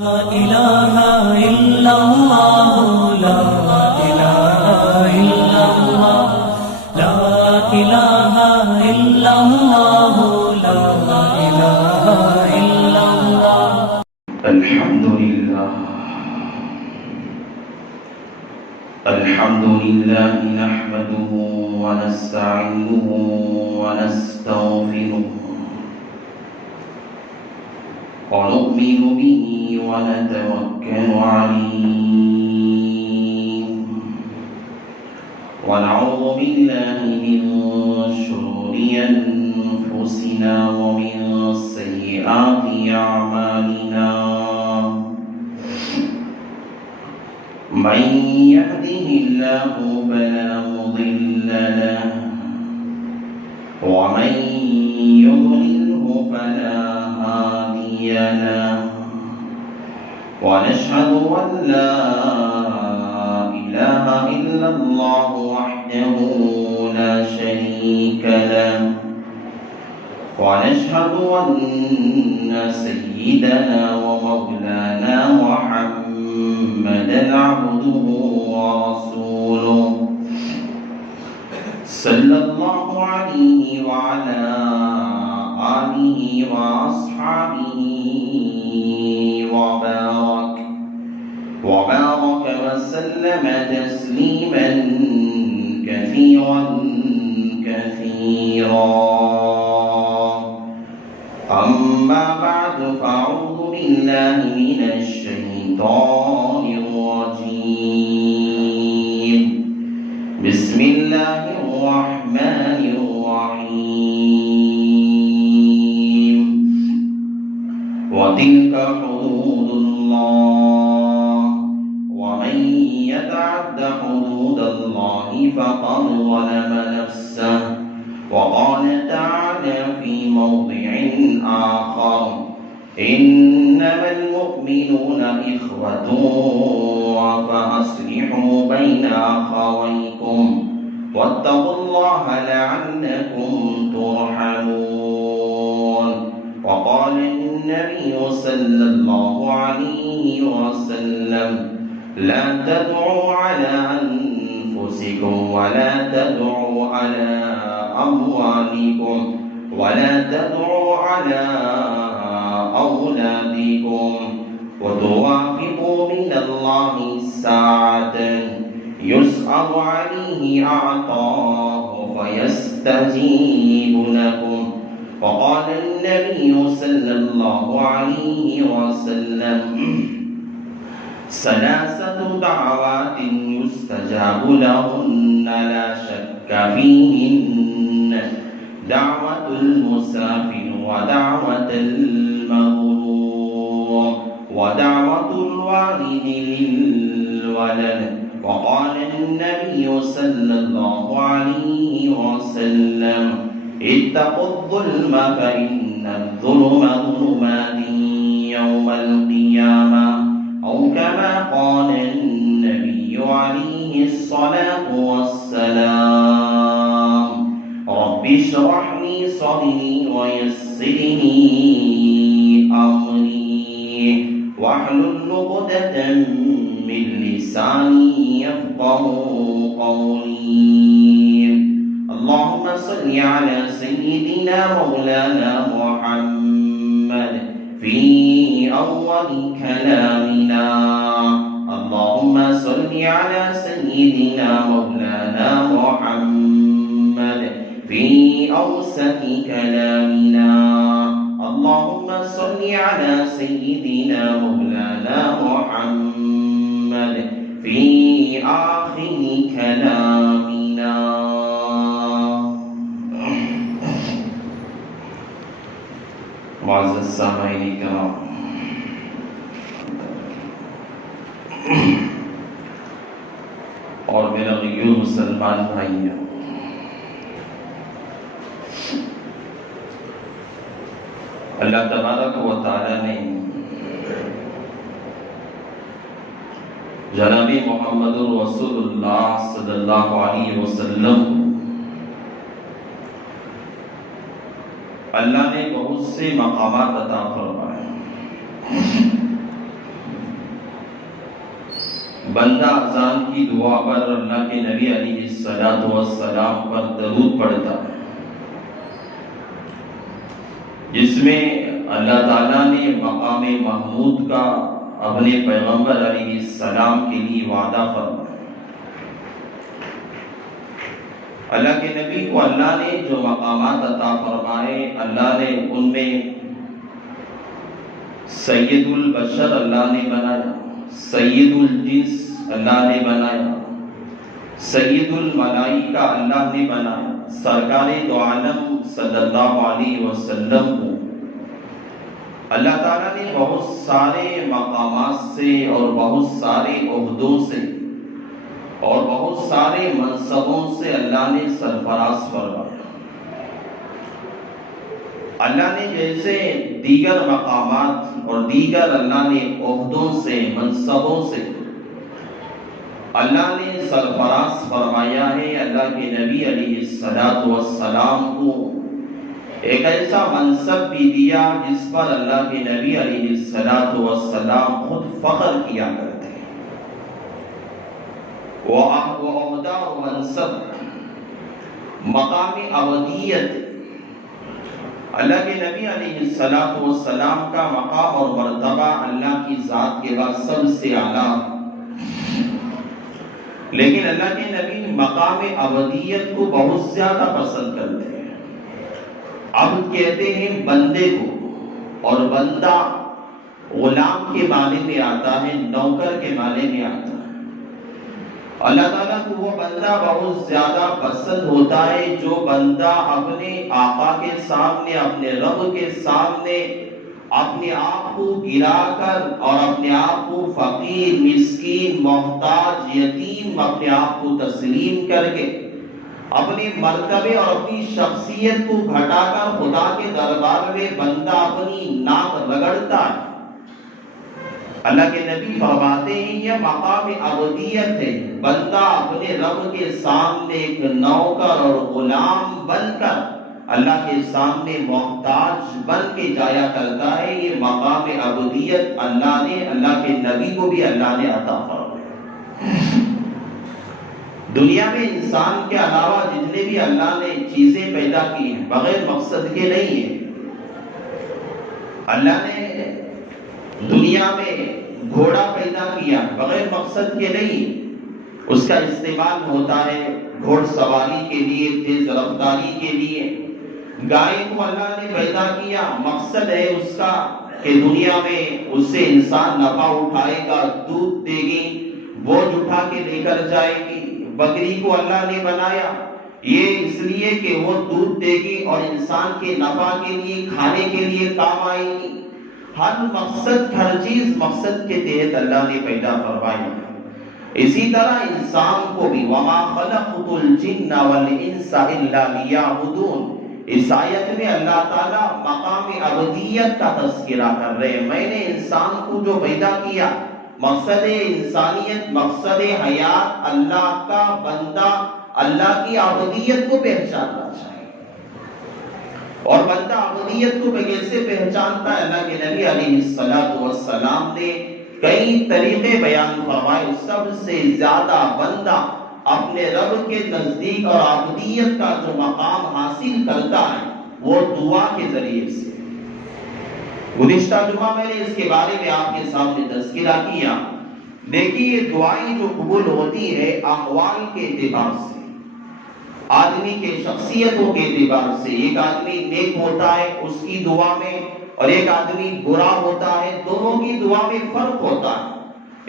لا إله إلا الله لا إله إلا الله لا إله إلا الله لا إله إلا الله. الحمد لله نحمده ونستعينه ونستغفره ونؤمن به ونتوكل عليه ونعوذ بالله من شرور أنفسنا ومن سيئات أعمالنا من يهده الله فلا مضل له ومن يضلله فلا هادي له ونشهد أن لا إله إلا الله وحده لا شريك له ونشهد أن سيدنا ومولانا محمدا عبده ورسوله صلى الله عليه وعلى آله وأصحابه وبارك وسلم تسليما كثيرا أما بعد فأعوذ بالله من الشيطان الرجيم بسم الله الرحمن الرحيم وتلك حدود الله ومن يتعد حدود الله فقد ظلم نفسه وقال تعالى في موضع آخر إنما المؤمنون إخوة فأصلحوا بين أخويكم واتقوا الله لعلكم ترحمون وقال النبي صلى الله عليه وسلم لا تدعوا على أنفسكم ولا تدعوا على أموالكم ولا تدعوا على أولادكم وتوافقوا من الله ساعة يسأل عليه أعطاه فيستجيب لكم وقال النبي صلى الله عليه وسلم ثلاثة دعوات يستجاب لهن لا شك فيهن دعوة المسافر ودعوة المظلوم ودعوة الوالد للولد وقال النبي صلى الله عليه وسلم اتقوا الظلم فإن الظلم ظلمات يوم القيامة أو كما قال النبي عليه الصلاة والسلام رب اشرح لي صدري ويسر لي أمري واحلل عقدة من لساني يفقهوا قولي اللهم صل على سيدنا مولانا محمد في أول كلامنا اللهم صل على سيدنا مولانا محمد في أوسط كلامنا اللهم صل على سيدنا مولانا محمد في آخر كلامنا معزز سامعین کرام اور میرا غیور مسلمان بھائیوں، اللہ تبارک و تعالی نے جناب محمد رسول اللہ صلی اللہ علیہ وسلم اللہ نے بہت سے مقامات عطا فرمائے. بندہ اذان کی دعا پر اللہ کے نبی علیہ السلام پر درود پڑھتا ہے، جس میں اللہ تعالیٰ نے مقام محمود کا اپنے پیغمبر علیہ السلام کے لیے وعدہ فرمایا۔ اللہ کے نبی کو اللہ نے جو مقامات عطا فرمائے، اللہ نے ان میں سید البشر اللہ نے بنایا، سید الجنس اللہ نے بنایا، سید الملائکہ اللہ نے بنایا، سرکار دو عالم صلی اللہ علیہ وسلم کو اللہ تعالیٰ نے بہت سارے مقامات سے اور بہت سارے عہدوں سے اور بہت سارے منصبوں سے اللہ نے سرفراز فرمایا۔ اللہ نے جیسے دیگر مقامات اور دیگر اللہ نے عہدوں سے منصبوں سے اللہ نے سرفراز فرمایا ہے، اللہ کے نبی علیہ السلام کو ایک ایسا منصب بھی دیا جس پر اللہ کے نبی علیہ السلام خود فخر کیا کرتے ہیں۔ وہ عہدہ و منصب مقام ابدیت، اللہ کے نبی علیہ السلام کا مقام اور مرتبہ اللہ کی ذات کے بعد سب سے اعلیٰ، لیکن اللہ کے نبی مقام ابدیت کو بہت زیادہ پسند کرتے ہیں۔ اب کہتے ہیں بندے کو، اور بندہ غلام کے معنی میں آتا ہے، نوکر کے معنی میں آتا ہے۔ اللہ تعالیٰ کو وہ بندہ بہت زیادہ پسند ہوتا ہے جو بندہ اپنے آقا کے سامنے، اپنے رب کے سامنے اپنے آپ کو گرا کر اور اپنے آپ کو فقیر، مسکین، محتاج، یتیم اپنے آپ کو تسلیم کر کے اپنے مرتبے اور اپنی شخصیت کو گھٹا کر خدا کے دربار میں بندہ اپنی ناک رگڑتا ہے۔ اللہ کے نبی فرماتے ہیں یہ مقام ابدیت ہے، بندہ اپنے رب کے سامنے ایک نوکر اور غلام بن کر اللہ کے سامنے محتاج بن کے جایا کرتا ہے۔ یہ مقام ابدیت اللہ نے، اللہ کے نبی کو بھی اللہ نے عطا فرمایا۔ دنیا میں انسان کے علاوہ جتنے بھی اللہ نے چیزیں پیدا کی ہیں بغیر مقصد کے نہیں ہیں۔ اللہ نے دنیا میں گھوڑا پیدا کیا بغیر مقصد کے نہیں، اس کا استعمال ہوتا ہے گھوڑ سواری کے لیے، تیز رفتاری کے لیے۔ گائے کو اللہ نے پیدا کیا، مقصد ہے اس کا کہ دنیا میں اس سے انسان نفع اٹھائے گا، دودھ دے گی، بوجھ اٹھا کے لے کر جائے گی۔ بکری کو اللہ نے بنایا یہ اس لیے کہ وہ دودھ دے گی اور انسان کے نفع کے لیے، کھانے کے لیے کام آئے گی۔ ہر مقصد، ہر چیز مقصد کے تحت اللہ نے پیدا فرمائی۔ اسی طرح انسان کو بھی وَمَا خَلَقْتُ الْجِنَّ وَالْإِنسَ إِلَّا لِيَعْبُدُونَ، اس آیت میں اللہ تعالیٰ مقام ابدیت کا تذکرہ کر رہے ہیں۔ میں نے انسان کو جو پیدا کیا، مقصد انسانیت، مقصد حیات اللہ کا بندہ اللہ کی ابدیت کو پہچاننا چاہیے۔ اور بندہ ابدیت کو کیسے پہچانتا ہے؟ اللہ کے نبی علیہ السلام نے کئی طریقے بیان فرمائے۔ سب سے زیادہ بندہ اپنے رب کے نزدیک اور ابدیت کا جو مقام حاصل کرتا ہے وہ دعا کے ذریعے سے۔ گزشتہ جمعہ میں نے اس کے بارے میں آپ کے سامنے تذکرہ کیا۔ دیکھیے دعائیں جو قبول ہوتی ہے احوال کے اعتبار سے، آدمی کے شخصیتوں کے اعتبار سے۔ ایک آدمی نیک ہوتا ہے اس کی دعا میں، اور ایک آدمی برا ہوتا ہے، دونوں کی دعا میں فرق ہوتا ہے۔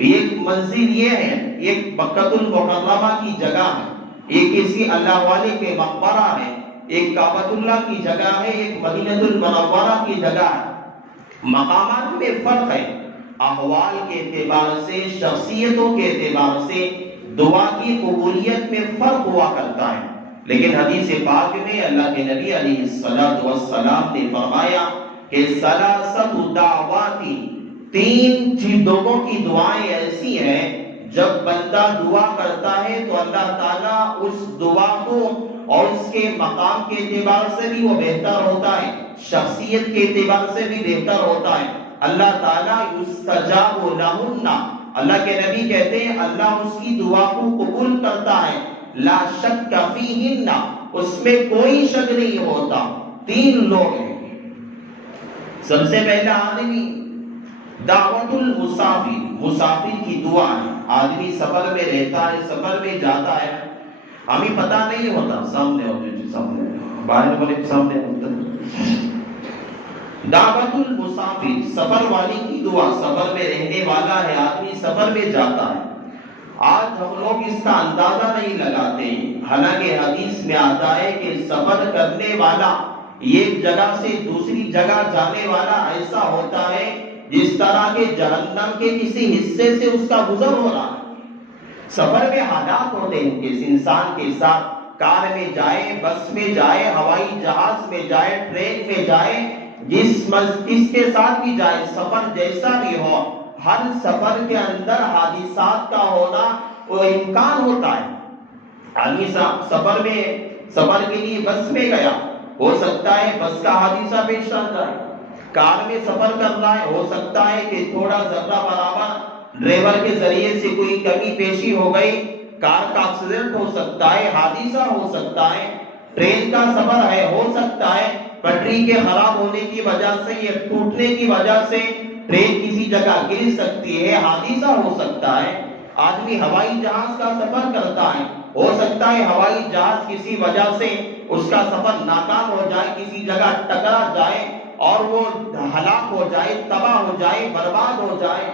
ایک منزل یہ ہے، ایک مکہ المکرمہ کی جگہ ہے، ایک کسی اللہ والے کے مقبرہ ہے، ایک کعبۃ اللہ کی جگہ ہے، ایک مدینہ المنورہ کی جگہ ہے۔ مقامات میں فرق ہے، احوال کے اعتبار سے، شخصیتوں کے اعتبار سے دعا کی قبولیت میں فرق ہوا کرتا ہے۔ لیکن حدیث پاک میں اللہ کے نبی علیہ السلام نے فرمایا کہ ثلاثۃ دعوات، تین لوگوں کی دعائیں ایسی ہیں جب بندہ دعا کرتا ہے تو اللہ تعالیٰ اس دعا کو اور اس کے مقام کے اعتبار سے بھی وہ بہتر ہوتا ہے، شخصیت کے اعتبار سے بھی بہتر ہوتا ہے۔ اللہ تعالیٰ یستجاب لہن، اللہ کے نبی کہتے ہیں اللہ اس کی دعا کو قبول کرتا ہے، لا شک فیہن، اس میں کوئی شک نہیں ہوتا۔ تین لوگ ہیں، سب سے پہلا آدمی دعوت المسافر، مسافر کی دعا ہے۔ آدمی سفر میں رہتا ہے، سفر میں جاتا ہے، ہمیں پتہ نہیں ہوتا، سامنے ہوتے جو سامنے باہر والے سامنے ہوتا ہے۔ دعوت المسافر، سفر والے کی دعا، سفر میں رہنے والا ہے آدمی، سفر میں جاتا ہے۔ آج ہم لوگ اس کا اندازہ نہیں لگاتے ہیں، حالانکہ حدیث میں آتا ہے کہ سفر کرنے والا ایک جگہ سے دوسری جگہ جانے والا ایسا ہوتا ہے جس طرح کے جہنم کے کسی حصے سے اس کا گزر ہو رہا ہے۔ سفر میں حالات ہوتے ہیں کہ انسان کے ساتھ کار میں جائے، بس میں جائے، ہوائی جہاز میں جائے، ٹرین میں جائے، جس کے ساتھ بھی جائے، سفر جیسا بھی ہو، ہر سفر کے اندر حادثات کا ہونا وہ امکان ہوتا ہے۔ آدمی سفر کے لیے بس میں گیا، ہو سکتا ہے بس کا حادثہ پیش آ جائے۔ کار میں سفر کر رہا ہے، ہو سکتا ہے کہ تھوڑا ذرہ برابر ڈرائیور کے ذریعے سے کوئی کمی پیشی ہو گئی، کار کا ایکسیڈنٹ ہو سکتا ہے، حادثہ ہو سکتا ہے۔ ٹرین کا سفر ہے، ہو سکتا ہے پٹری کے خراب ہونے کی وجہ سے یا ٹوٹنے کی وجہ سے ٹرین کسی جگہ گر سکتی ہے، حادثہ ہو سکتا ہے۔ آدمی ہوائی جہاز کا سفر کرتا ہے، ہو سکتا ہے ہوائی جہاز کسی وجہ سے اس کا سفر ناکام ہو جائے، کسی جگہ ٹکرا جائے اور وہ ہلاک ہو جائے، تباہ ہو جائے، برباد ہو جائے۔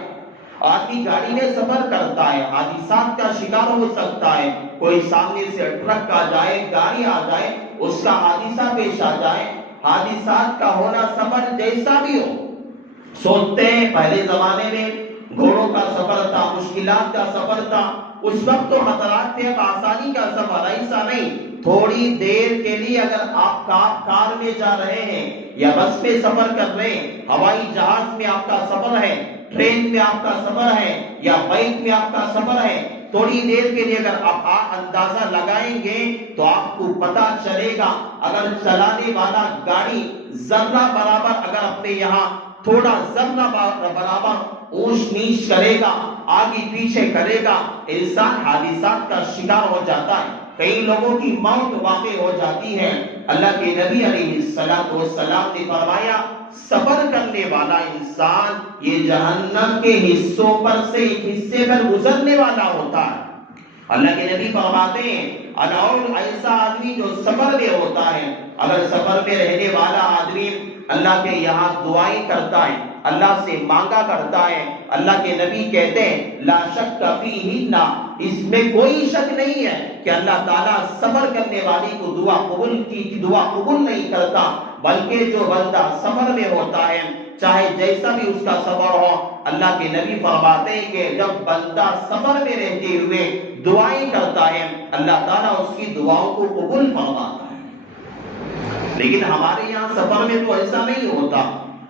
آدمی گاڑی میں سفر کرتا ہے، حادثات کا شکار ہو سکتا ہے، کوئی سامنے سے ٹرک آ جائے، گاڑی آ جائے، اس کا حادثہ پیش آ جائے۔ حادثات کا ہونا سفر جیسا بھی ہو، سوچتے ہیں پہلے زمانے میں گھوڑوں کا سفر تھا، مشکلات کا سفر تھا، اس وقت تو خطرات تھے، اب آسانی کا سفر، ایسا نہیں۔ تھوڑی دیر کے لیے اگر آپ کار میں جا رہے ہیں یا بس میں سفر کر رہے ہیں، ہوائی جہاز میں آپ کا سفر ہے، ٹرین میں آپ کا سفر ہے یا بائک میں آپ کا سفر ہے، تھوڑی دیر کے لیے اگر آپ اندازہ لگائیں گے تو آپ کو پتا چلے گا، اگر چلانے والا گاڑی ذرہ برابر اگر اپنے یہاں تھوڑا ذرہ برابر اونچ نیچ کرے گا، آگے پیچھے کرے گا، انسان حادثات کا شکار ہو جاتا ہے، کئی لوگوں کی موت واقع ہو جاتی ہے۔ اللہ کے نبی علیہ السلام نے فرمایا سفر کرنے والا انسان یہ جہنم کے حصوں پر سے ایک حصے پر گزرنے والا ہوتا ہے۔ اللہ کے نبی فرماتے ہیں اور ایسا آدمی جو سفر میں ہوتا ہے، اگر سفر میں رہنے والا آدمی اللہ کے یہاں دعائیں کرتا ہے، اللہ سے مانگا کرتا ہے، اللہ کے نبی کہتے ہیں لا شک فیہن، اس میں کوئی شک نہیں ہے کہ اللہ تعالیٰ سفر کرنے والی کو دعا قبول نہیں کرتا، بلکہ جو بندہ سفر میں ہوتا ہے چاہے جیسا بھی اس کا سفر ہو، اللہ کے نبی فرماتے ہیں کہ جب بندہ سفر میں رہتے ہوئے دعائیں کرتا ہے اللہ تعالیٰ اس کی دعاؤں کو قبول فرماتا ہے۔ لیکن ہمارے یہاں سفر میں تو ایسا نہیں ہوتا،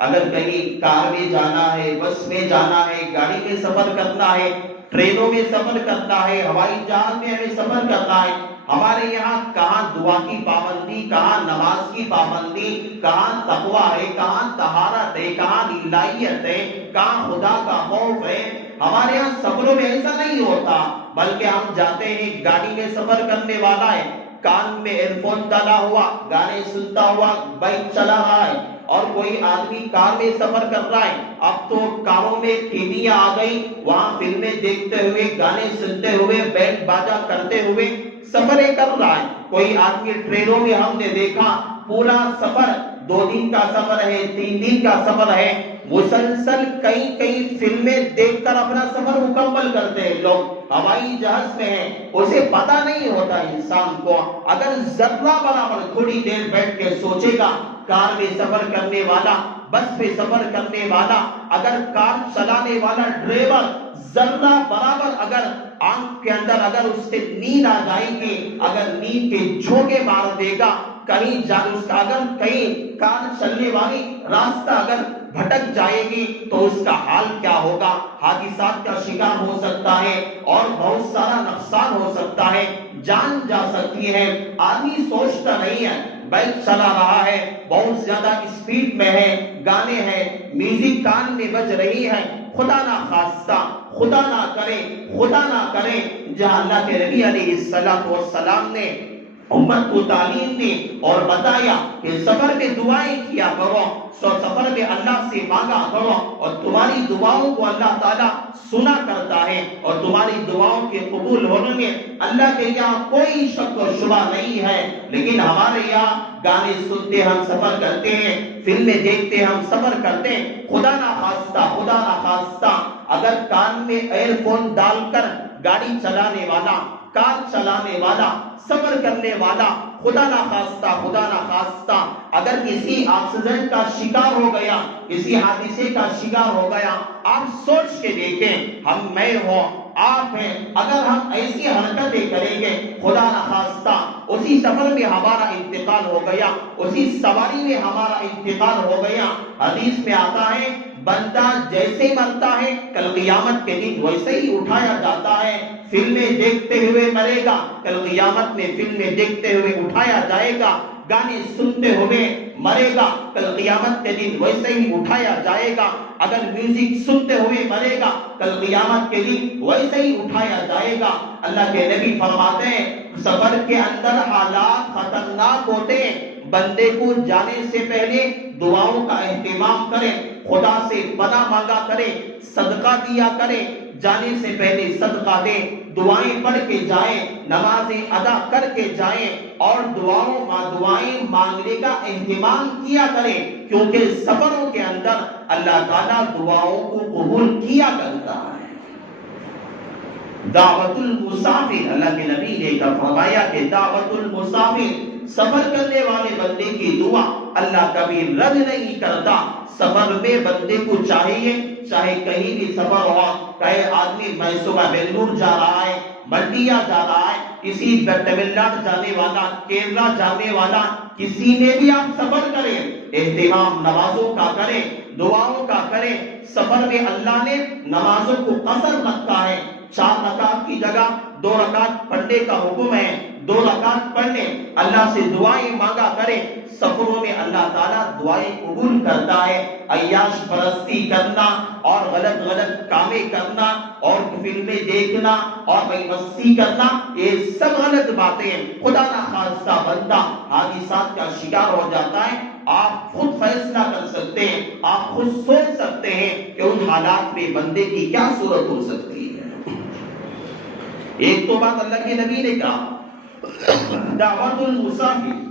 اگر کہیں کار میں جانا ہے، بس میں جانا ہے، گاڑی میں سفر کرنا ہے، ٹرینوں میں سفر کرنا ہے، ہوائی جہاز میں ہمیں سفر کرنا ہے، ہمارے یہاں کہاں دعا کی پابندی، کہاں نماز کی پابندی، کہاں تقویٰ ہے، کہاں طہارت ہے، کہاں الہیت ہے، کہاں خدا کا خوف ہے۔ ہمارے یہاں سفروں میں ایسا نہیں ہوتا، بلکہ ہم جاتے ہیں، گاڑی میں سفر کرنے والا ہے، کان میں ایئر فون ڈالا ہوا گانے سنتا ہوا بائک چلا رہا ہے، اور کوئی آدمی کار میں سفر کر رہا ہے، اب تو کاروں میں ٹیویاں آ گئی، وہاں فلمیں دیکھتے ہوئے، گانے سنتے ہوئے، بینڈ باجا کرتے ہوئے سفر کر رہا ہے۔ کوئی آدمی ٹرینوں میں ہم نے دیکھا پورا سفر 2 دن کا سفر ہے، 3 دن کا سفر ہے، مسلسل کئی فلمیں دیکھ کر اپنا سفر مکمل کرتے ہیں لوگ۔ ہوائی جہاز میں ہیں، اسے پتا نہیں ہوتا انسان کو، اگر ذرہ برابر تھوڑی دیر بیٹھ کے سوچے گا، کار میں سفر کرنے والا، بس میں سفر کرنے والا، اگر کار چلانے والا ڈرائیور ذرہ برابر اگر آنکھ کے اندر اگر اس سے نیند آ جائے گی، اگر نیند کے جھونکے مار دے گا، اگر کہیں کار چلنے والی راستہ اگر بھٹک جائے گی تو اس کا حال کیا ہوگا، حادثات کا شکار ہو سکتا ہے اور بہت سارا نقصان ہو سکتا ہے، جان جا سکتی ہے۔ آدمی سوچتا نہیں ہے، بائک چلا رہا ہے، بہت زیادہ اسپیڈ میں ہے، گانے ہیں، میوزک کان میں بج رہی ہے، خدا نہ خواستہ خدا نہ کرے جہاں اللہ کے نبی علیہ السلام نے امت کو تعلیم دی اور بتایا کہ سفر میں دعائیں کیا کرو، سفر میں اللہ سے مانگا کرو، اور تمہاری دعاؤں کو اللہ تعالیٰ سنا کرتا ہے، اور تمہاری دعاؤں کے قبول ہونے میں اللہ کے یہاں کوئی شک و شبہ نہیں ہے۔ لیکن ہمارے یہاں گانے سنتے ہم سفر کرتے ہیں، فلمیں دیکھتے ہم سفر کرتے ہیں، خدا نہ خواستہ اگر کان میں ایئر فون ڈال کر گاڑی چلانے والا، کار چلانے والا، سفر کرنے والا خدا نہ خواستہ اگر کسی ایکسیڈنٹ کا شکار ہو گیا، کسی حادثے کا شکار ہو گیا، آپ سوچ کے دیکھیں، میں ہوں، آپ ہیں، اگر ہم ایسی حرکتیں کریں گے، خدا نہ خواستہ اسی سفر میں ہمارا انتقال ہو گیا، اسی سواری میں ہمارا انتقال ہو گیا، حدیث میں آتا ہے بندہ جیسے مرتا ہے کل قیامت کے دن ویسے ہی اٹھایا جاتا ہے، فلمیں دیکھتے ہوئے مرے گا، کل قیامت میں فلمیں دیکھتے ہوئے اٹھایا جائے گا، گانے سنتے ہوئے مرے گا، کل قیامت کے دن ویسے ہی اٹھایا جائے گا، اگر میوزک سنتے ہوئے مرے گا، کل قیامت کے دن ویسے ہی اٹھایا جائے گا۔ اللہ کے نبی فرماتے ہیں سفر کے اندر حالات خطرناک ہوتے ہیں، بندے کو جانے سے پہلے دعاؤں کا اہتمام کریں، خدا سے پناہ مانگا کریں، صدقہ دیا کریں، جانے سے پہلے صدقہ دیں، دعائیں پڑھ کے جائیں، نمازیں ادا کر کے جائیں، اور دعائیں مانگنے کا اہتمام کیا کریں، کیونکہ سفروں کے اندر اللہ تعالیٰ دعاؤں کو قبول کیا کرتا ہے۔ دعوت المسافر، اللہ کے نبی نے فرمایا کہ دعوت المسافر، سفر کرنے والے بندے کی دعا اللہ کبھی رد نہیں کرتا۔ سفر میں بندے کو چاہیے کہیں بھی سفر ہو، کہیں آدمی صبح بنگلور جا رہا ہے، منڈیا جا رہا ہے، کسی تمل ناڈو جانے والا، کیرلا جانے والا، کسی میں بھی آپ سفر کریں، اہتمام نمازوں کا کریں، دعاؤں کا کریں۔ سفر میں اللہ نے نمازوں کو قصر رکھا ہے، 4 رکعت کی جگہ 2 رکعت پڑھنے کا حکم ہے، 2 رکعت پڑھنے، اللہ سے دعائیں مانگا کریں۔ سفروں میں اللہ تعالیٰ دعائیں قبول کرتا ہے۔ عیاش پرستی کرنا اور غلط کامیں کرنا اور فلمیں دیکھنا اور مستی کرنا، یہ سب غلط باتیں ہیں۔ خدا نہ خواستہ بندہ حادثات کا شکار ہو جاتا ہے، آپ خود فیصلہ کر سکتے ہیں، آپ خود سوچ سکتے ہیں کہ ان حالات میں بندے کی کیا صورت ہو سکتی ہے۔ ایک تو بات اللہ کے نبی نے کہا دعوت المسافر،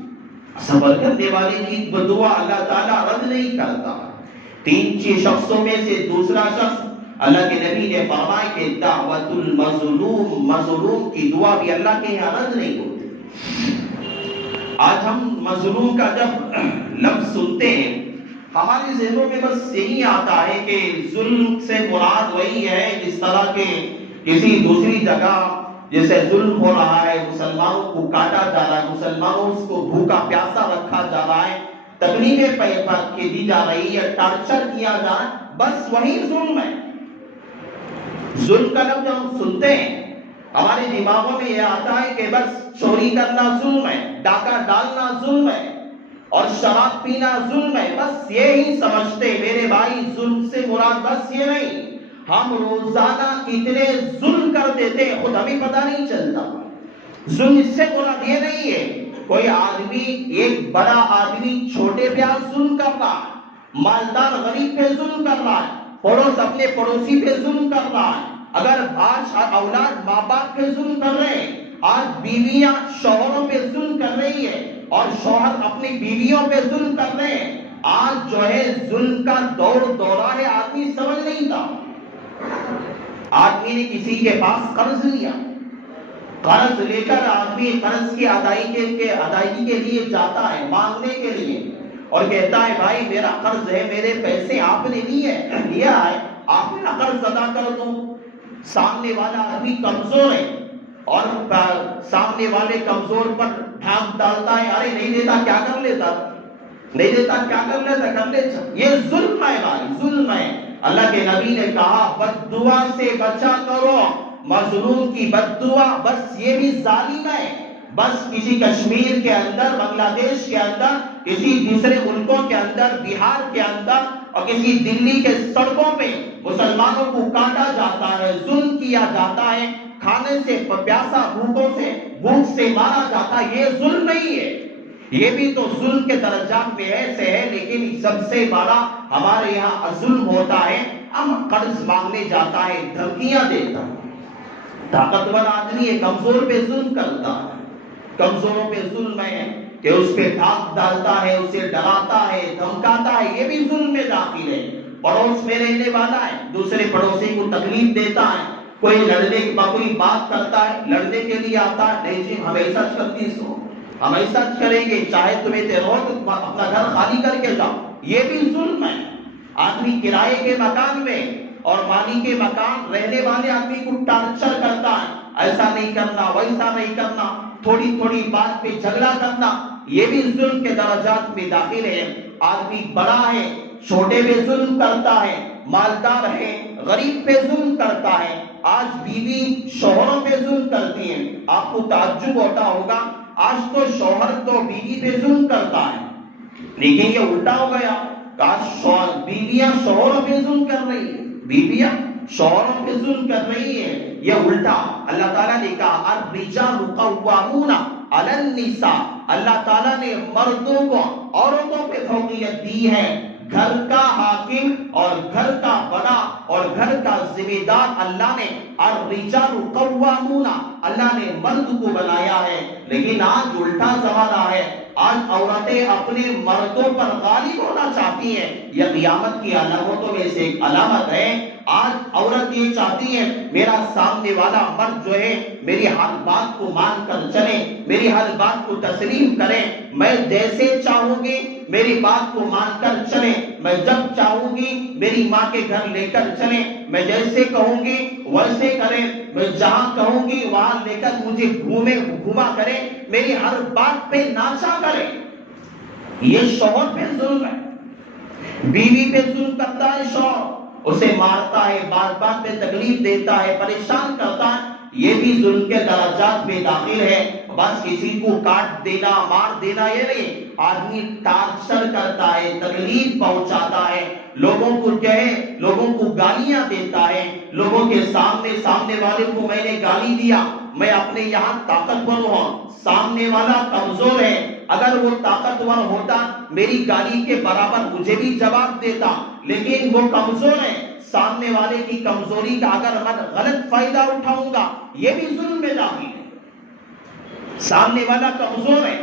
سفر کرنے والے کی دعا اللہ تعالیٰ رد نہیں کرتا۔ 3 شخصوں میں سے دوسرا شخص، اللہ کے نبی نے فرمایا کہ دعوت المظلوم، مظلوم کی دعا بھی اللہ کے یہاں رد نہیں ہوتی۔ آج ہم مظلوم کا جب لفظ سنتے ہیں ہمارے ذہنوں میں بس یہی آتا ہے کہ ظلم سے مراد وہی ہے جس طرح کے کسی دوسری جگہ جیسے ظلم ہو رہا ہے، مسلمانوں کو کاٹا جا رہا ہے، مسلمانوں کو بھوکا پیاسا رکھا جا رہا ہے، تکلیفیں دی جا رہی ہے، ٹارچر کیا جا رہا ہے، بس وہی ظلم ہے۔ ظلم کا لفظ ہم سنتے ہیں ہمارے دماغوں میں یہ آتا ہے کہ بس چوری کرنا ظلم ہے، ڈاکہ ڈالنا ظلم ہے، اور شراب پینا ظلم ہے، بس یہی سمجھتے میرے بھائی۔ ظلم سے مراد بس یہ نہیں، ہم روزانہ اتنے ظلم کر دیتے ہیں خود ہمیں پتہ نہیں چلتا۔ ظلم اس سے مراد یہ نہیں ہے کوئی آدمی، ایک بڑا آدمی چھوٹے پہ ظلم کر رہا ہے، مالدار غریب پہ ظلم کر رہا ہے، پڑوس اپنے پڑوسی پہ ظلم کر رہا ہے، اگر آج اولاد ماں باپ پہ ظلم کر رہے ہیں، آج بیویاں شوہروں پہ ظلم کر رہی ہے اور شوہر اپنی بیویوں پہ ظلم کر رہے ہیں، آج جو ہے ظلم کا دورہ ہے، آدمی سمجھ نہیں تھا۔ آدمی نے کسی کے پاس قرض لیا، قرض لے کر آدمی قرض کی ادائیگی کے لیے جاتا ہے، مانگنے کے لیے، اور کہتا ہے بھائی میرا قرض ہے، میرے پیسے آپ نے لیا ہے، آپ میرا قرض ادا کر دو۔ سامنے والا آدمی کمزور ہے اور سامنے والے کمزور پر ڈھانپ ڈالتا ہے، ارے نہیں دیتا کیا کر لیتا، نہیں دیتا کیا کر لیتا، کر لے۔ یہ ظلم ہے بھائی، ظلم ہے۔ اللہ کے نبی نے کہا بد دعا سے بچا کرو، مظلوم کی بد دعا، بس یہ بھی ظالم ہے۔ بس کسی کشمیر کے اندر، بنگلہ دیش کے اندر، کسی دوسرے ملکوں کے اندر، بہار کے اندر اور کسی دلی کے سڑکوں پہ مسلمانوں کو کاٹا جاتا ہے، کیا جاتا ہے، کھانے سے پیاسا، بھوکوں سے بھوک سے مارا جاتا ہے، یہ ظلم نہیں ہے؟ یہ بھی تو ظلم کے درجات میں ایسے ہے، لیکن سب سے بڑا ہمارے یہاں ظلم ہوتا ہے، ہم قرض مانگنے جاتا ہے، دھمکیاں دیتا ہے۔ طاقتور آدمی ہے، کمزور پہ ظلم کرتا ہے، کمزوروں پہ ظلم ہے کہ اس پہ دھاک ڈالتا ہے، اسے ڈراتا ہے، دھمکاتا ہے، یہ بھی ظلم میں داخل ہے۔ پڑوس میں رہنے والا ہے، دوسرے پڑوسی کو تکلیف دیتا ہے، کوئی لڑنے کوئی بات کرتا ہے، لڑنے کے لیے آتا ہے، نہیں جی ہم ایسا کرتی سو، ہم ایسا کریں گے، چاہے تمہیں ہو تو اپنا گھر خالی کر کے جاؤ، یہ بھی ظلم ہے۔ آدمی کرائے کے مکان میں اور مالی کے مکان رہنے والے آدمی کو ٹارچر کرتا ہے، ایسا نہیں کرنا، ویسا نہیں کرنا، تھوڑی تھوڑی بات پہ جھگڑا کرنا، یہ بھی ظلم کے درجات میں داخل ہے۔ آدمی بڑا ہے، چھوٹے پہ ظلم کرتا ہے، مالدار ہے، غریب پہ ظلم کرتا ہے۔ آج بیوی شوہروں پہ ظلم کرتی ہے، آپ کو تعجب ہوتا ہوگا، آج تو شوہر تو بیوی پہ ظلم کرتا ہے، لیکن یہ الٹا ہو گیا، آج بیویاں شوہروں پہ ظلم کر رہی ہیں، بیویاں شوہروں پہ ظلم کر رہی ہیں، یہ الٹا۔ اللہ تعالیٰ نے کہا الرجال قوامون علی النساء، اللہ تعالیٰ نے مردوں کو عورتوں پہ فوقیت دی ہے، گھر کا حاکم اور گھر کا بڑا اور گھر کا ذمہ دار اللہ نے الرجال قوامون، اللہ نے مرد کو بنایا ہے۔ لیکن آج الٹا زمانہ ہے، آج عورتیں اپنے مردوں پر غالب ہونا چاہتی ہیں، یہ قیامت کی علامتوں میں سے ایک علامت ہے۔ آج عورت یہ چاہتی ہے میرا سامنے والا مرد جو ہے میری ہر بات کو مان کر چلے، میری ہر بات کو تسلیم کرے، میں جیسے چاہوں گی میری بات کو مان کر چلے، میں جب چاہوں گی میری ماں کے گھر لے کر چلے، میں جیسے کہوں گی ویسے کرے، میں جہاں کہوں گی وہاں لے کر مجھے گھوما کرے، میری ہر بات پہ ناچا کرے۔ یہ شوہر پہ ظلم ہے، بیوی پہ ظلم کرتا ہے شوہر، اسے مارتا ہے، بات بات پہ تکلیف دیتا ہے، پریشان کرتا ہے، یہ بھی ظلم کے درجات میں داخل ہے۔ بس کسی کو کاٹ دینا، مار دینا یہ نہیں، آدمی ٹارچر کرتا ہے، تکلیف پہنچاتا ہے، لوگوں کو لوگوں کو گالیاں دیتا ہے، لوگوں کے سامنے والے کو میں نے گالی دیا، میں اپنے یہاں طاقتور ہوں، سامنے والا کمزور ہے، اگر وہ طاقتور ہوتا میری گالی کے برابر مجھے بھی جواب دیتا، لیکن وہ کمزور ہے، سامنے والے کی کمزوری کا اگر میں غلط فائدہ اٹھاؤں گا یہ بھی ظلم میں داخل ہے۔ سامنے والا کمزور ہے،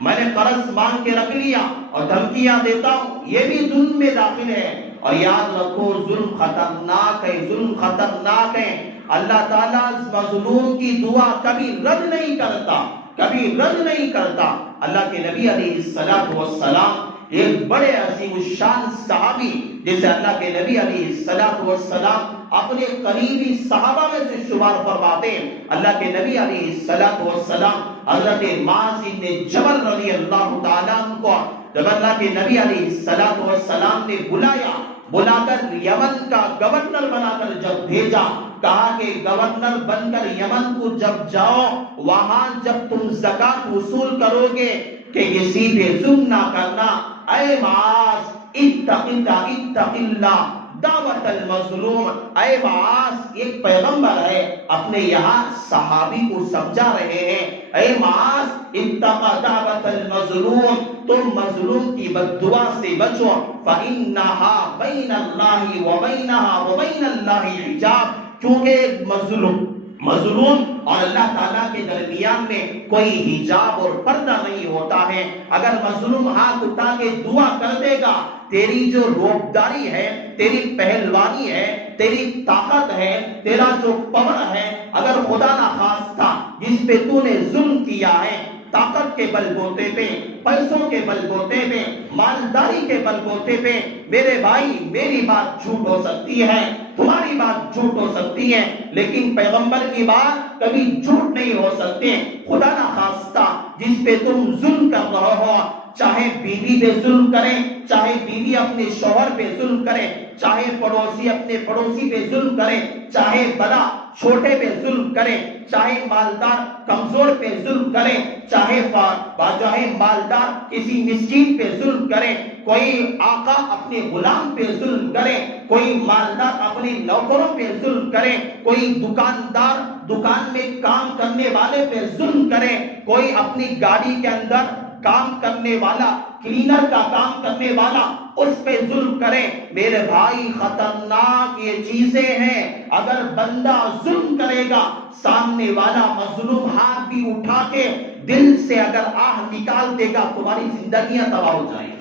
میں نے قرض مانگ کے رکھ لیا اور دھمکیاں دیتا ہوں، یہ بھی ظلم میں داخل ہے۔ اور یاد رکھو ظلم خطرناک ہے، ظلم خطرناک ہے، اللہ تعالیٰ مظلوم کی دعا کبھی رد نہیں کرتا، کبھی رد نہیں کرتا۔ اللہ کے نبی علیہ السلام ایک بڑے عظیم الشان صحابی جسے اللہ کے نبی علیہ السلام اپنے قریبی صحابہ میں سے شمار فرماتے ہیں، اللہ کے نبی علیہ السلام حضرت معاذ بن جبل رضی اللہ تعالیٰ عنہ کو جب اللہ کے نبی علیہ السلام نے بلا کر یمن کا گورنر بنا کر جب بھیجا، کہا کہ گورنر بن کر یمن کو جب جاؤ، وہاں جب تم زکات وصول کرو گے کہ کسی پہ ظلم نہ کرنا، اے معاذ اتق اللہ دعوت المظلوم، اے معاذ ایک پیغمبر ہے اپنے یہاں صحابی کو سمجھا رہے ہیں، اے معاذ اتق دعوت المظلوم، تم مظلوم کی بد دعا سے بچو، فإنها بین اللہ وبینها وبین اللہ حجاب، کیونکہ مظلوم اور اللہ تعالیٰ کے درمیان میں کوئی حجاب اور پردہ نہیں ہوتا ہے۔ اگر مظلوم ہاتھ اٹھا کے دعا کر دے گا، تیری جو روبداری ہے، تیری پہلوانی ہے، تیری طاقت ہے، تیرا جو پاور ہے، اگر خدا نہ خواستہ جس پہ تو نے ظلم کیا ہے، طاقت کے بل بوتے پہ، پیسوں کے بل بوتے پہ، مالداری کے بل بوتے پہ، میرے بھائی میری بات جھوٹ ہو سکتی ہے، تمہاری بات جھوٹ ہو سکتی ہے، لیکن پیغمبر کی بات کبھی جھوٹ نہیں ہو سکتے۔ خدا نہ خواستہ جس پہ تم ظلم کر رہے ہو، چاہے بیوی پہ ظلم کرے، چاہے بیوی اپنے شوہر پہ ظلم کرے، چاہے پڑوسی اپنے پڑوسی پہ ظلم کرے، چاہے بڑا چھوٹے پہ ظلم کرے، چاہے مالدار کمزور پہ ظلم کرے، چاہے مالدار کسی مسکین پہ ظلم کرے، کوئی آقا اپنے غلام پہ ظلم کرے، کوئی مالدار اپنے نوکروں پہ ظلم کرے، کوئی دکاندار دکان میں کام کرنے والے پہ ظلم کرے، کوئی اپنی گاڑی کے اندر کام کرنے والا، کلینر کا کام کرنے والا اس پہ ظلم کرے، میرے بھائی خطرناک یہ چیزیں ہیں۔ اگر بندہ ظلم کرے گا، سامنے والا مظلوم ہاتھ بھی اٹھا کے دل سے اگر آہ نکال دے گا، تمہاری زندگیاں تباہ ہو جائیں گی،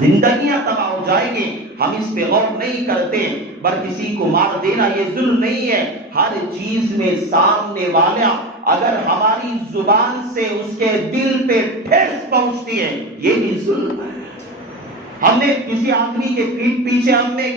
زندگیاں تباہ ہو جائیں گی۔ ہم اس پہ غور نہیں کرتے، پر کسی کو مار دینا یہ ظلم نہیں ہے۔ ہر چیز میں سامنے والا اگر ہماری زبان سے اس کے دل پہ ٹھیس پہنچتی ہے، یہ بھی ظلم ہے۔ ہم نے کسی آدمی کے پیٹھ پیچھے ہم نے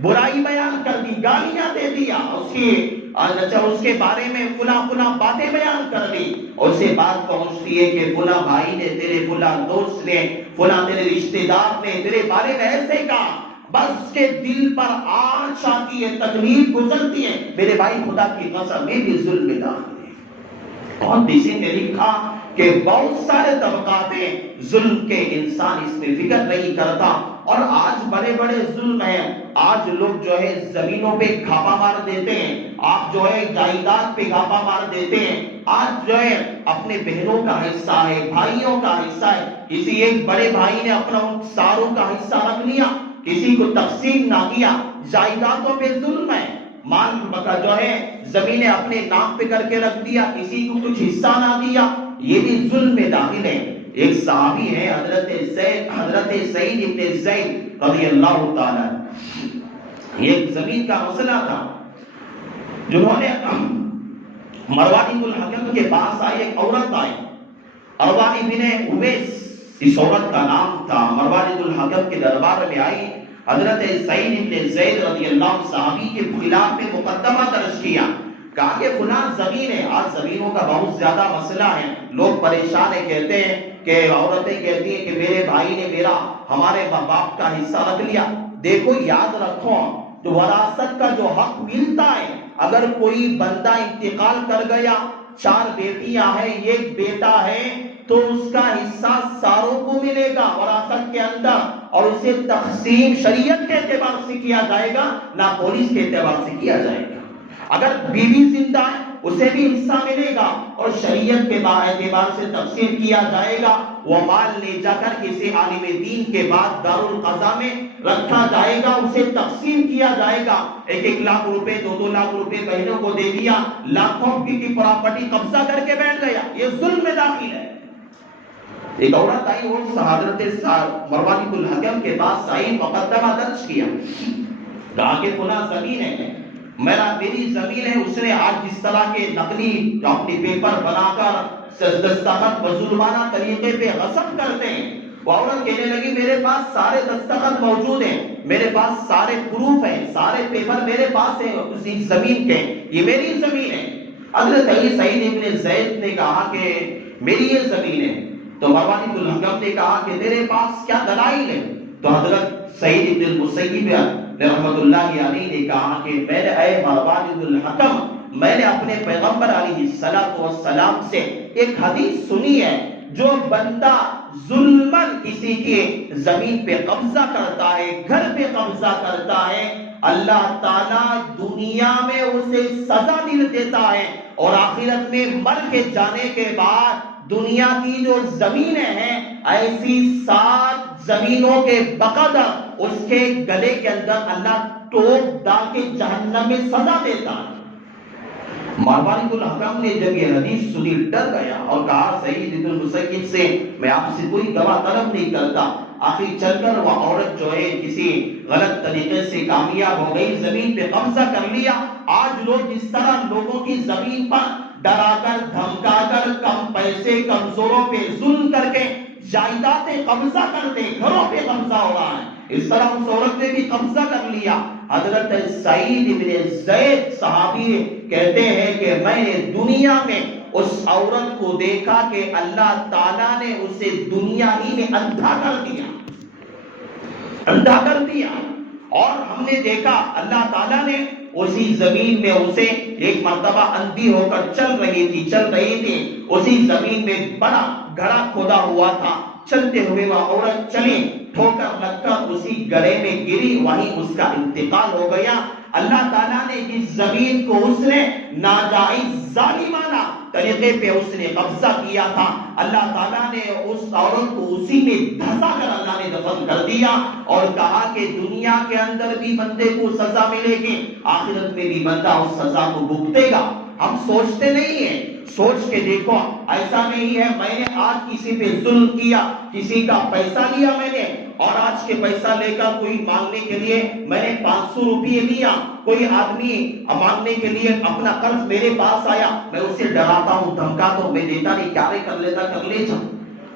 برائی بیان کر دی، گالیاں دے دیا، اس کے بارے میں فلاں باتیں بیان کر دی، اور سے بات پہنچتی ہے کہ فلاں بھائی نے تیرے، فلاں دوست نے، فلاں تیرے رشتہ دار نے تیرے بارے میں ایسے کہا، بس اس کے دل پر آنچ آتی ہے، تکلیف گزرتی ہے۔ میرے بھائی خدا کی قسم میں بھی ظلم میں داخل ہے۔ اور کسی نے لکھا کہ بہت سارے طبقات ہیں ظلم کے، انسان اس میں فکر نہیں کرتا، اور آج بڑے بڑے ظلم ہیں۔ آج لوگ جو ہے زمینوں پہ گھاپا مار دیتے ہیں، آپ جو ہے جائیداد پہ گھاپا مار دیتے ہیں، آج جو ہے اپنے بہنوں کا حصہ ہے، بھائیوں کا حصہ ہے، کسی ایک بڑے بھائی نے اپنا ساروں کا حصہ رکھ لیا، کسی کو تقسیم نہ کیا، جائیدادوں پہ ظلم ہے، مال جو ہے زمینیں اپنے نام پہ کر کے رکھ دیا، کسی کو کچھ حصہ نہ دیا، یہ بھی ظلم میں داخل ہے۔ ایک صحابی ہے حضرت سعید ابن زید رضی اللہ تعالی، ایک زمین کا مسئلہ تھا، جنہوں نے مروان بن الحکم کے پاس آئی، ایک عورت آئی، مروان بن اویس اس عورت کا نام تھا، مروان بن الحکم کے دربار میں آئی، حضرت سعید ابن زید رضی اللہ عنہ صحابی کے خلاف میں مقدمہ درج کیا، کہا کہ فلاں زمین ہے، آج زمینوں کا بہت زیادہ مسئلہ ہے، لوگ پریشان ہیں، کہتے ہیں کہ عورتیں کہتی ہیں کہ میرے بھائی نے ہمارے ماں باپ کا حصہ رکھ لیا۔ دیکھو یاد رکھو، جو وراثت کا جو حق ملتا ہے، اگر کوئی بندہ انتقال کر گیا، 4 بیٹیاں ہیں، 1 بیٹا ہے، تو اس کا حصہ ساروں کو ملے گا وراثت کے اندر، اور اسے تقسیم شریعت کے اعتبار سے کیا جائے گا، نہ پولیس کے اعتبار سے کیا جائے گا۔ اگر بیوی زندہ ہے اسے بھی حصہ ملے گا، اور شریعت کے اعتبار سے تقسیم کیا جائے گا۔ وہ مال لے جا کر کسی عالم دین کے بعد دارالقضا میں رکھا جائے گا، اسے تقسیم کیا جائے گا۔ 1-1 لاکھ روپے، 2-2 لاکھ روپے بہنوں کو دے دیا، لاکھوں کی پراپرٹی قبضہ کر کے بیٹھ گیا، یہ ظلم میں داخل ہے۔ ایک عورت آئی، وہ حضرت مروان بن الحکم کے پاس آئی، مقدمہ درج کیا، کہا کہ فلاں زمین ہے، میری زمین ہے، اس نے آج جس طرح کے نقلی اپنی پیپر بنا کر دستخط ظلمانہ طریقے پہ غصب کرتے ہیں، وہ عورت کہنے لگی میرے پاس سارے دستخط موجود ہیں، میرے پاس سارے پروف ہیں، سارے پیپر میرے پاس ہیں اس زمین کے، یہ میری زمین ہے۔ حضرت سعید ابن زید نے کہا کہ میری یہ زمین ہے، تو مروان بن الحکم نے کہا کہ تیرے پاس کیا دلائل ہے؟ تو حضرت سعید ابن المسیب رحمت اللہ علیہ نے کہا کہ میں نے، اے مروان بن الحکم، میں نے اپنے پیغمبر علیہ السلام سے ایک حدیث سنی ہے، جو بندہ ظلماً کسی کی زمین پہ قبضہ کرتا ہے، گھر پہ قبضہ کرتا ہے، اللہ تعالیٰ دنیا میں اسے سزا دیتا ہے، اور آخرت میں مر کے جانے کے بعد دنیا کی جو زمینیں ہیں، ایسی 7 زمینوں کے بقدر اس کے گلے کے اندر اللہ ٹوپ ڈال کے جہنم میں سزا دیتا ہے۔ مروان بن الحکم نے جب یہ حدیث سنی ڈر گیا اور کہا سعید ابن المسیب سے میں آپ سے کوئی گواہ طلب نہیں کرتا۔ آخر چل کر وہ عورت جو ہے کسی غلط طریقے سے کامیاب ہو گئی، زمین پہ قبضہ کر لیا۔ آج لوگ جس طرح لوگوں کی زمین پر ڈرا کر دھمکا کر کم پیسے کمزوروں پہ ظلم کر کے جائیدادیں قبضہ کرتے، گھروں پہ قبضہ ہو رہا ہے، اس طرح اس عورت نے بھی قبضہ کر لیا۔ حضرت سعید ابن زید صحابی کہتے ہیں کہ میں نے دنیا میں اس عورت کو دیکھا کہ اللہ تعالیٰ نے اسے دنیا ہی میں اندھا کر دیا، اندھا کر دیا۔ اور ہم نے دیکھا اللہ تعالیٰ نے اسی زمین میں اسے ایک مرتبہ اندھی ہو کر چل رہی تھی، اسی زمین میں بڑا گڑھا کھودا ہوا تھا، چلتے ہوئے وہ عورت چلی، ٹھوکر لگ کر اسی گڑھے میں گری، وہیں اس کا انتقال ہو گیا۔ اللہ تعالیٰ نے جس زمین کو اس نے ناجائز ظالمانہ طریقے پہ اس نے قبضہ کیا تھا، اللہ تعالیٰ نے اس عورت کو اسی میں دھسا کر اللہ نے دفن کر دیا، اور کہا کہ دنیا کے اندر بھی بندے کو سزا ملے گی، آخرت میں بھی بندہ اس سزا کو بھگتے گا۔ ہم سوچتے نہیں ہیں، سوچ کے دیکھو، ایسا نہیں ہے میں نے آج کسی پہ ظلم کیا، کسی کا پیسہ لیا میں نے، اور آج کے پیسہ لے کر کوئی مانگنے کے لیے میں نے 500 روپئے لیا، کوئی آدمی مانگنے کے لیے اپنا قرض میرے پاس آیا، میں اسے ڈراتا ہوں، دھمکاتا ہوں، میں دیتا نہیں، کیا کر لیتا کر لے جا،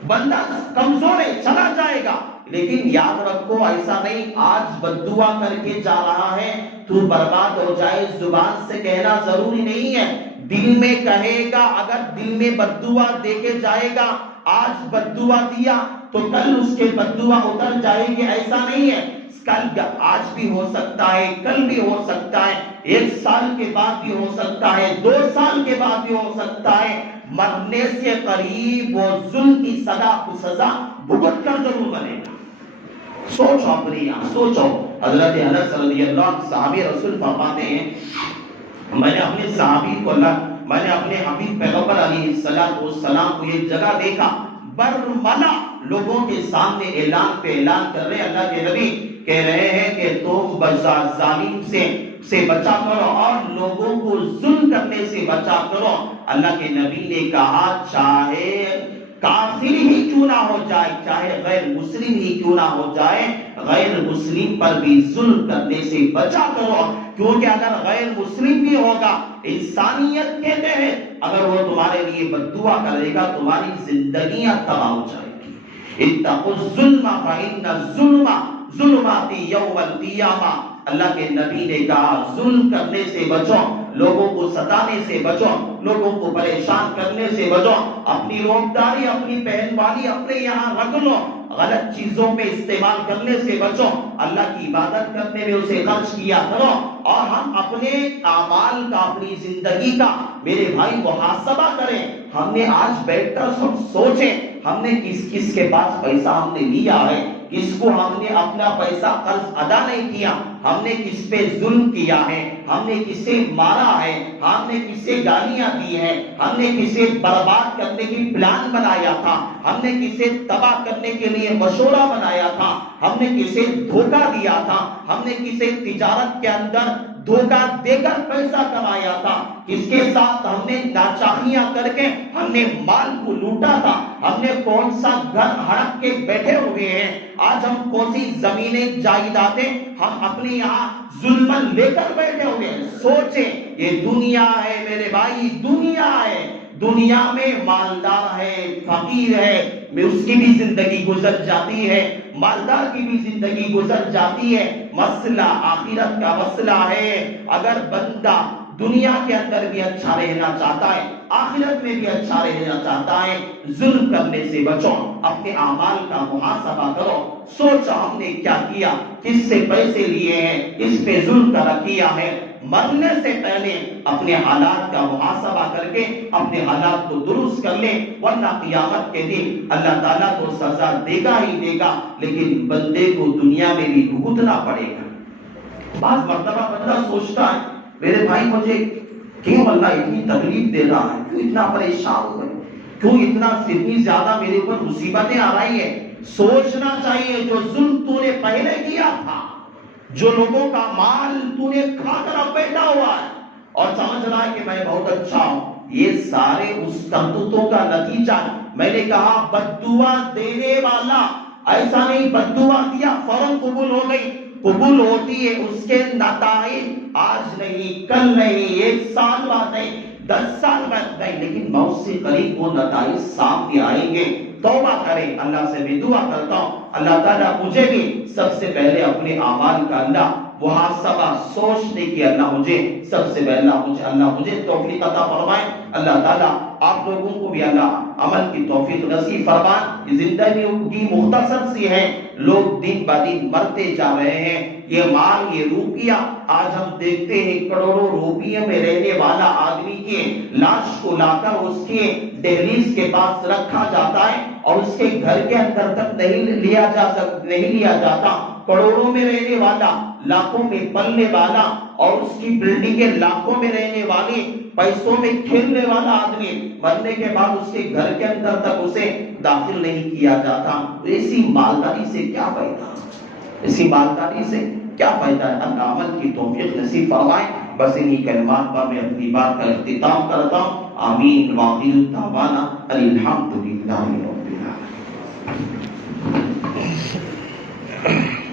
بندہ کمزور ہے چلا جائے گا۔ لیکن یاد رکھو ایسا نہیں، آج بد دعا کر کے جا رہا ہے تو برباد ہو جائے، زبان سے کہنا ضروری نہیں ہے، دل میں کہے گا، اگر دل میں بد دعا دے کے جائے گا، آج بد دعا دیا تو کل اس کے بد دعا اتر جائے گی، ایسا نہیں ہے، کل آج بھی ہو سکتا ہے، کل بھی ہو سکتا ہے، 1 سال کے بعد بھی ہو سکتا ہے، 2 سال کے بعد بھی ہو سکتا ہے، مرنے سے قریب وہ ظلم کی سزا بھگت کر ضرور بنے گا۔ سوچو اپنے یہاں سوچو، حضرت انس رضی اللہ عنہ صحابی رسول فرماتے ہیں، میں نے اپنے صحابی کو میں نے اپنے حبیب پیغمبر علیہ السلام کو ایک جگہ دیکھا، برملا لوگوں کے سامنے اعلان پہ اعلان کر رہے، اللہ کے نبی کہہ رہے ہیں کہ تم ظالم سے بچا کرو اور لوگوں کو ظلم کرنے سے بچا کرو۔ اللہ کے نبی نے کہا چاہے کافر ہی کیوں نہ ہو جائے، چاہے غیر مسلم ہی کیوں نہ ہو جائے، غیر مسلم پر بھی ظلم کرنے سے بچا کرو، کیونکہ اگر غیر مسلم بھی ہوگا انسانیت کے تحت اگر وہ تمہارے لیے بد دعا کرے گا، تمہاری زندگیاں تباہ ہو جائے گی۔ اتقوا الظلم فإن الظلم ظلمات یوم القیامہ، اللہ کے نبی نے کہا ظلم کرنے سے بچو، لوگوں کو ستانے سے بچو، لوگوں کو پریشان کرنے سے بچو، اپنی روزگاری اپنی پہنوانی اپنے یہاں رکھ لو، غلط چیزوں میں استعمال کرنے سے بچو، اللہ کی عبادت کرنے میں اسے خرچ کیا کرو، اور ہم اپنے اعمال کا اپنی زندگی کا میرے بھائی محاسبہ کریں۔ ہم نے آج بیٹھ کر ہم سوچیں ہم نے کس کے پاس پیسہ ہم نے لیا ہے، کس کو ہم نے اپنا پیسہ قرض ادا نہیں کیا، ہم نے کس پہ ظلم کیا ہے، ہم نے کسے مارا ہے، ہم نے کسے گالیاں دی ہیں، ہم نے کسے برباد کرنے کی پلان بنایا تھا، ہم نے کسے تباہ کرنے کے لیے مشورہ بنایا تھا، ہم نے کسے دھوکہ دیا تھا، ہم نے کسے تجارت کے اندر دھوکہ دے کر پیسہ کمایا تھا، کس کے ساتھ ہم نے ناچاہیاں کر کے ہم نے مال کو لوٹا تھا، ہم نے کون سا گھر ہڑپ کے بیٹھے ہوئے ہیں، آج ہم کون سی زمینیں جائیدادیں ہم اپنے یہاں ظلمن لے کر بیٹھے ہوئے ہیں۔ سوچیں یہ دنیا ہے میرے بھائی، دنیا ہے، دنیا میں مالدار ہے، فقیر ہے، اس کی بھی زندگی گزر جاتی ہے، مالدار کی بھی زندگی گزر جاتی ہے، مسئلہ آخرت کا مسئلہ ہے۔ اگر بندہ دنیا کے اندر بھی اچھا رہنا چاہتا ہے، آخرت میں بھی اچھا رہنا چاہتا ہے، ظلم کرنے سے بچو، اپنے اعمال کا محاسبہ کرو، سوچو ہم نے کیا کیا، کس سے پیسے لیے ہیں، کس پہ ظلم کیا ہے، مرنے سے پہلے اپنے حالات کا محاسبہ کر کے اپنے حالات کو درست کر لیں، ورنہ قیامت کے دن اللہ تعالیٰ کو سزا دے گا ہی دے گا، لیکن بندے کو دنیا میں بھی بھگتنا پڑے گا۔ بعض مرتبہ بندہ سوچتا ہے میرے بھائی مجھے کیوں اللہ اتنی تکلیف دے رہا ہے، کیوں اتنا پریشان ہو گئے، کیوں اتنی زیادہ میرے اوپر مصیبتیں آ رہی ہیں۔ سوچنا چاہیے جو ظلم تو نے پہلے کیا تھا، جو لوگوں کا مال تو نے کھا کر اب بیٹھا ہوا ہے اور سمجھ رہا ہے کہ میں بہت اچھا ہوں، یہ سارے اس کرتوتوں کا نتیجہ ہے۔ میں نے کہا بد دعا دینے والا ایسا نہیں بد دعا دیا فوراً قبول ہو گئی، قبول ہوتی ہے اس کے نتائج آج نہیں، کل نہیں، 1 سال بعد نہیں، 10 سال بعد نہیں، لیکن موت سے قریب وہ نتائج سامنے آئیں گے۔ توبہ کریں، اللہ سے میں دعا کرتا ہوں اللہ تعالیٰ مجھے بھی سب سے پہلے اپنے اعمال کا اللہ محاسبہ سوچنے کی اللہ مجھے سب سے پہلے اللہ مجھے توفیق عطا فرمائے۔ اللہ تعالیٰ آپ لوگوں کو بھی اللہ عمل کی توفیق نصیب فرمائے۔ زندگی کی مختصر سی ہے، لوگ دن بہ دن مرتے جا رہے ہیں، یہ مال، یہ روپیہ، آج ہم دیکھتے ہیں کروڑوں روپیے میں رہنے والا آدمی کے لاش کو لا کر اس کے دہلیز کے پاس رکھا جاتا ہے اور اس کے گھر کے اندر تک نہیں لیا جاتا۔ کروڑوں میں رہنے والا، لاکھوں میں پلنے والا اور اس کی بلڈنگیں لاکھوں میں رہنے والی، پیسوں میں کھیلنے والا آدمی، مرنے کے بعد اس کے گھر کے اندر تک اسے داخل نہیں کیا جاتا۔ ایسی مالداری سے کیا فائدہ؟ ایسی مالداری سے کیا فائدہ ہے؟ اللہ عمل کی توفیق نصیب فرمائے۔ بس انہی کلمات پر میں اپنی بات کا اختتام کرتا ہوں۔ آمین وآخر دعوانا الحمدللہ رب العالمین۔